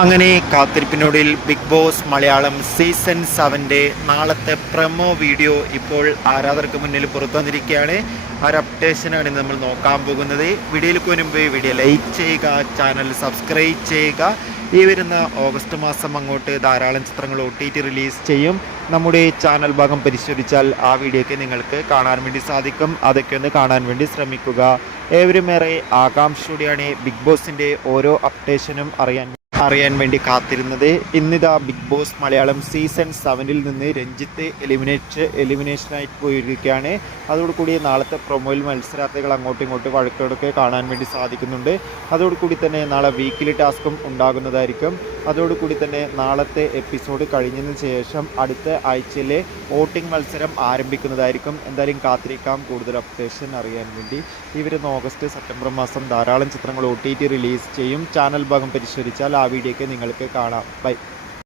അങ്ങനെ കാത്തിരിപ്പിനൊടുവിൽ big boss Malayalam season 7 നാളത്തെ promo video ഇപ്പോൾ ആരാധകർക്ക് മുന്നിൽ പുറത്തു വന്നിരിക്കുകയാണ്. ആ ഒരു അപ്ഡേഷനാണ് നമ്മൾ നോക്കാൻ പോകുന്നത്. വീഡിയോയിലേക്ക് മുൻപ് വീഡിയോ ലൈക്ക് ചെയ്യുക, ചാനൽ സബ്സ്ക്രൈബ് ചെയ്യുക. ഈ വരുന്ന ഓഗസ്റ്റ് മാസം അങ്ങോട്ട് ധാരാളം ചിത്രങ്ങൾ OTT റിലീസ് ചെയ്യും. നമ്മുടെ ചാനൽ ഭാഗം പരിശോധിച്ചാൽ ആ വീഡിയോയ്ക്ക് നിങ്ങൾക്ക് കാണാൻ വേണ്ടി സാധിക്കും. അതൊക്കെ ഒന്ന് കാണാൻ വേണ്ടി ശ്രമിക്കുക. ഏവരും ഏറെ ആകാംക്ഷയോടെയാണ് ബിഗ് ബോസിൻ്റെ ഓരോ അപ്ഡേഷനും അറിയാൻ വേണ്ടി കാത്തിരുന്നത്. ഇന്നിതാ ബിഗ് ബോസ് മലയാളം സീസൺ 7 നിന്ന് രഞ്ജിത്ത് എലിമിനേഷനായിട്ട് പോയിരിക്കുകയാണ്. അതോടുകൂടി നാളത്തെ പ്രൊമോയിൽ മത്സരാർത്ഥികൾ അങ്ങോട്ടും ഇങ്ങോട്ടും വഴക്കോടൊക്കെ കാണാൻ വേണ്ടി സാധിക്കുന്നുണ്ട്. അതോടുകൂടി തന്നെ നാളെ വീക്കിലി ടാസ്കും ഉണ്ടാകുന്നതായിരിക്കും. അതോടുകൂടി തന്നെ നാളത്തെ എപ്പിസോഡ് കഴിഞ്ഞതിന് ശേഷം അടുത്ത ആഴ്ചയിലെ വോട്ടിംഗ് മത്സരം ആരംഭിക്കുന്നതായിരിക്കും. എന്തായാലും കാത്തിരിക്കാം കൂടുതൽ അപ്ഡേഷൻ അറിയാൻ വേണ്ടി. ഈ വരുന്ന ഓഗസ്റ്റ് സെപ്റ്റംബർ മാസം ധാരാളം ചിത്രങ്ങൾ OTT റിലീസ് ചെയ്യും. ചാനൽ ഭാഗം പരിശോധിച്ചാൽ ആ വീഡിയോയ്ക്ക് നിങ്ങൾക്ക് കാണാം. ബൈ.